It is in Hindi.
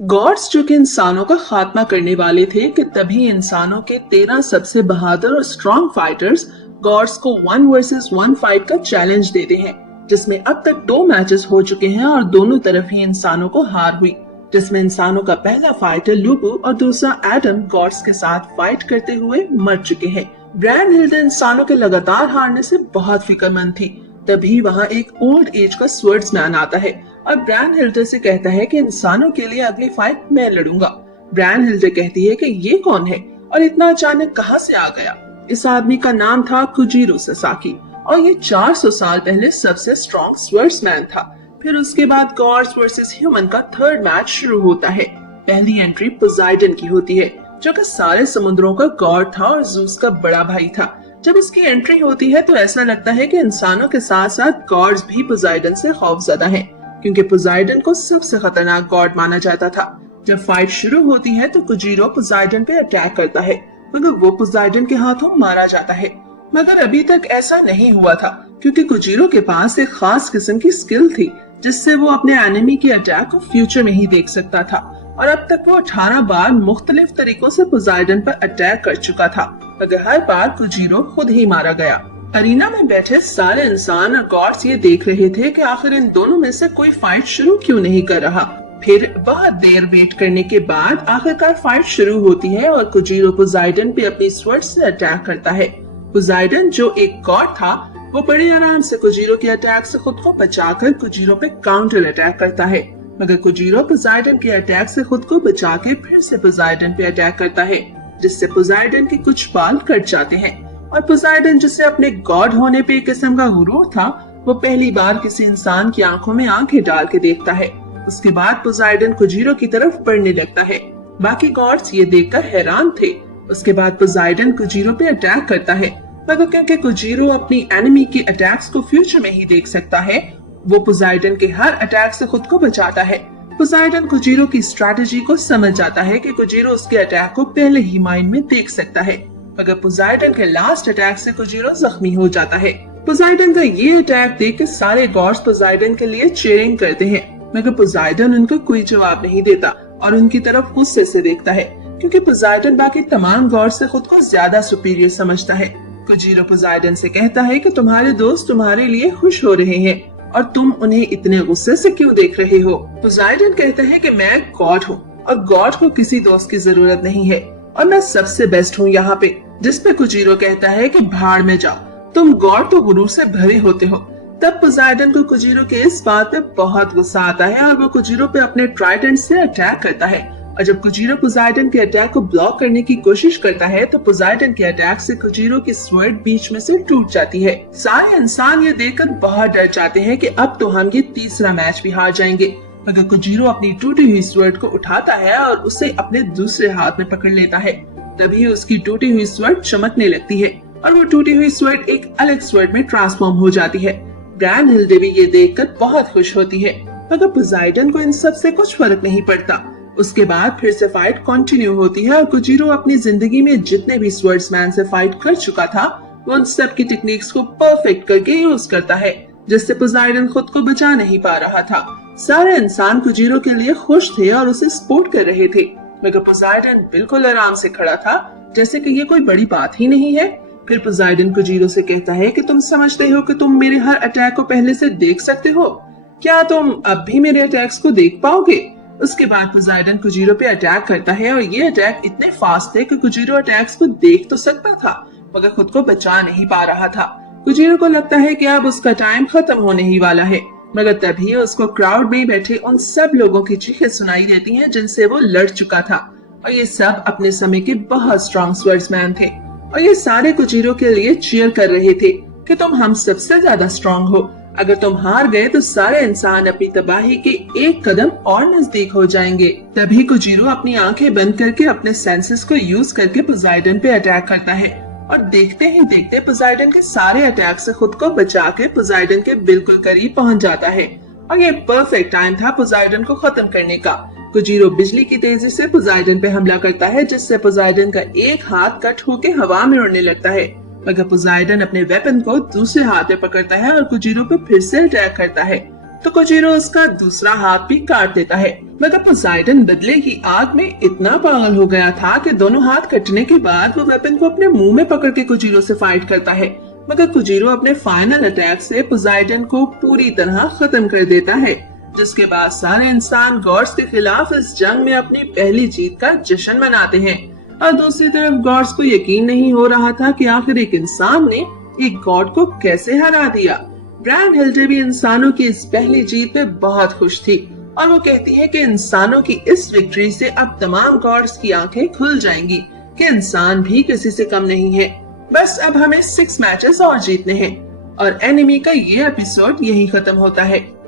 गॉड्स जो कि इंसानों का खात्मा करने वाले थे कि तभी इंसानों के 13 सबसे बहादुर और स्ट्रॉन्ग फाइटर्स गॉड्स को 1 वर्सेस 1 फाइट का चैलेंज देते हैं, जिसमें अब तक 2 मैचेस हो चुके हैं और दोनों तरफ ही इंसानों को हार हुई। जिसमें इंसानों का पहला फाइटर लूबू और दूसरा एडम गॉड्स के साथ फाइट करते हुए मर चुके हैं। ब्रैनहिल्डे इंसानों के लगातार हारने से बहुत फिक्रमंद थी। तभी वहाँ एक ओल्ड एज का स्वर्ड्समैन आता है और ब्रैनहिल्डे से कहता है कि इंसानों के लिए अगली फाइट मैं लड़ूंगा। ब्रैनहिल्डे कहती है कि ये कौन है और इतना अचानक कहाँ से आ गया। इस आदमी का नाम था कुजीरो ससाकी और ये 400 साल पहले सबसे स्ट्रॉन्ग स्वर्ड्समैन था। फिर उसके बाद गॉड्स वर्सेस ह्यूमन का थर्ड मैच शुरू होता है। पहली एंट्री पोसाइडन की होती है, जो कि सारे समुद्रों का गॉड था और ज़ूस का बड़ा भाई था। जब उसकी एंट्री होती है तो ऐसा लगता है कि इंसानों के साथ साथ गॉड्स भी पोसाइडन से खौफजदा हैं, क्योंकि पोसाइडन को सबसे खतरनाक गॉड माना जाता था। जब फाइट शुरू होती है तो कुजीरो पोसाइडन पे अटैक करता है, मगर वो पोसाइडन के हाथों मारा जाता है। मगर अभी तक ऐसा नहीं हुआ था, क्योंकि कुजीरो के पास एक खास किस्म की स्किल थी, जिससे वो अपने एनिमी के अटैक को फ्यूचर में ही देख सकता था। और अब तक वो 18 बार मुख्तलिफ तरीकों से पोसाइडन पर अटैक कर चुका था, मगर हर बार कुजीरो खुद ही मारा गया। अरीना में बैठे सारे इंसान और गॉड्स ये देख रहे थे कि आखिर इन दोनों में से कोई फाइट शुरू क्यों नहीं कर रहा। फिर बहुत देर वेट करने के बाद आखिरकार फाइट शुरू होती है और कुजीरो पोसाइडन पे अपनी स्वर्ड से अटैक करता है। पोसाइडन जो एक गॉड था, वो बड़े आराम से कुजीरो के अटैक से खुद को बचाकर कुजीरो पे काउंटर अटैक करता है, मगर कुजीरो पोसाइडन के अटैक से खुद को बचा के फिर से पोसाइडन पे अटैक करता है, जिससे पोसाइडन के कुछ बाल कट जाते हैं। और पोसाइडन, जिसे अपने गॉड होने पे एक किस्म का गुरूर था, वो पहली बार किसी इंसान की आंखों में आंखें डाल के देखता है। उसके बाद पोसाइडन कुजीरो की तरफ बढ़ने लगता है। बाकी गॉड्स ये देखकर हैरान थे। उसके बाद पोसाइडन कुजीरो पे अटैक करता है, मगर क्योंकि कुजीरो अपनी एनिमी के अटैक्स को फ्यूचर में ही देख सकता है, वो पोसाइडन के हर अटैक से खुद को बचाता है। पोसाइडन कुजीरो की स्ट्रैटेजी को समझ जाता है कि कुजीरो उसके अटैक को पहले ही माइंड में देख सकता है, मगर पोसाइडन के लास्ट अटैक से कुजीरो जख्मी हो जाता है। पोसाइडन का ये अटैक देख के सारे गॉड्स पोसाइडन के लिए चीयरिंग करते हैं, मगर पोसाइडन उनको कोई जवाब नहीं देता और उनकी तरफ गुस्से से देखता है, क्योंकि पोसाइडन बाकी तमाम गॉड्स से खुद को ज्यादा सुपीरियर समझता है। कुजीरो पोसाइडन से कहता है कि तुम्हारे दोस्त तुम्हारे लिए खुश हो रहे हैं और तुम उन्हें इतने गुस्से से क्यों देख रहे हो। पोसाइडन कहता है कि मैं गॉड हूँ और गॉड को किसी दोस्त की जरूरत नहीं है और मैं सबसे बेस्ट हूँ यहाँ पे। जिस पे कुजीरो कहता है कि भाड़ में जाओ, तुम गॉड तो गुरूर से भरे होते हो। तब पोसाइडन को कुजीरो के इस बात पे बहुत गुस्सा आता है और वो कुजीरो पे अपने ट्राइडेंट से अटैक करता है। और जब कुजीरो पोसाइडन के अटैक को ब्लॉक करने की कोशिश करता है तो पोसाइडन के अटैक से कुजीरो की स्वर्ड बीच में से टूट जाती है। सारे इंसान ये देखकर बहुत डर जाते हैं कि अब तो हम ये तीसरा मैच भी हार जाएंगे, मगर कुजीरो अपनी टूटी हुई स्वर्ड को उठाता है और उसे अपने दूसरे हाथ में पकड़ लेता है। तभी उसकी टूटी हुई स्वर्ड चमकने लगती है और वो टूटी हुई स्वर्ड एक अलग स्वर्ड में ट्रांसफॉर्म हो जाती है। ब्रैनहिल्डे भी ये देखकर बहुत खुश होती है, मगर पोसाइडन को इन सब से कुछ फर्क नहीं पड़ता। उसके बाद फिर से फाइट कंटिन्यू होती है और कुजीरो अपनी जिंदगी में जितने भी स्वर्ड्समैन से फाइट कर चुका था, वो उन सब की टेक्निक्स को परफेक्ट करके यूज करता है, जिससे पोसाइडन खुद को बचा नहीं पा रहा था। सारे इंसान कुजीरो के लिए खुश थे और उसे सपोर्ट कर रहे थे, मगर पोसाइडन बिल्कुल आराम से खड़ा था, जैसे कि ये कोई बड़ी बात ही नहीं है। फिर पोसाइडन कुजीरो से कहता है कि तुम समझते हो कि तुम मेरे हर अटैक को पहले से देख सकते हो, क्या तुम अब भी मेरे अटैक्स को देख पाओगे। उसके बाद पोसाइडन कुजीरो पे अटैक करता है और ये अटैक इतने फास्ट थे कि कुजीरो अटैक्स को देख तो सकता था, मगर खुद को बचा नहीं पा रहा था। कुजीरो को लगता है कि अब उसका टाइम खत्म होने ही वाला है, मगर तभी उसको क्राउड में बैठे उन सब लोगों की चीखें सुनाई देती हैं जिनसे वो लड़ चुका था, और ये सब अपने समय के बहुत स्ट्रॉन्ग स्वर्ड्समैन थे और ये सारे कुजीरो के लिए चीयर कर रहे थे कि तुम हम सबसे ज्यादा स्ट्रॉन्ग हो। अगर तुम हार गए तो सारे इंसान अपनी तबाही के एक कदम और नजदीक हो जाएंगे। तभी कुजीरो अपनी आंखें बंद करके अपने सेंसेस को यूज करके पोसाइडन पे अटैक करता है और देखते ही देखते पोसाइडन के सारे अटैक से खुद को बचा के पोसाइडन के बिल्कुल करीब पहुंच जाता है और ये परफेक्ट टाइम था पोसाइडन को खत्म करने का। कुजीरो बिजली की तेजी से पोसाइडन पे हमला करता है, जिससे पोसाइडन का एक हाथ कट होके हवा में उड़ने लगता है, मगर पोसाइडन अपने वेपन को दूसरे हाथ में पकड़ता है और कुजीरो पे फिर से अटैक करता है। तो कोजीरो उसका दूसरा हाथ भी काट देता है। मगर पोसाइडन बदले की आग में इतना पागल हो गया था कि दोनों हाथ कटने के बाद वो वेपन को अपने मुंह में पकड़ के कोजीरो से फाइट करता है। मगर कोजीरो अपने फाइनल अटैक से पोसाइडन को पूरी तरह खत्म कर देता है, जिसके बाद सारे इंसान गॉड्स के खिलाफ इस जंग में अपनी पहली जीत का जश्न मनाते हैं। और दूसरी तरफ गॉड्स को यकीन नहीं हो रहा था कि आखिर एक इंसान ने एक गॉड को कैसे हरा दिया। ब्रैंड हिल्डे भी इंसानों की इस पहली जीत पे बहुत खुश थी और वो कहती है कि इंसानों की इस विक्ट्री से अब तमाम गॉड्स की आंखें खुल जाएंगी कि इंसान भी किसी से कम नहीं है। बस अब हमें 6 मैचेस और जीतने हैं और एनिमी का ये एपिसोड यही खत्म होता है।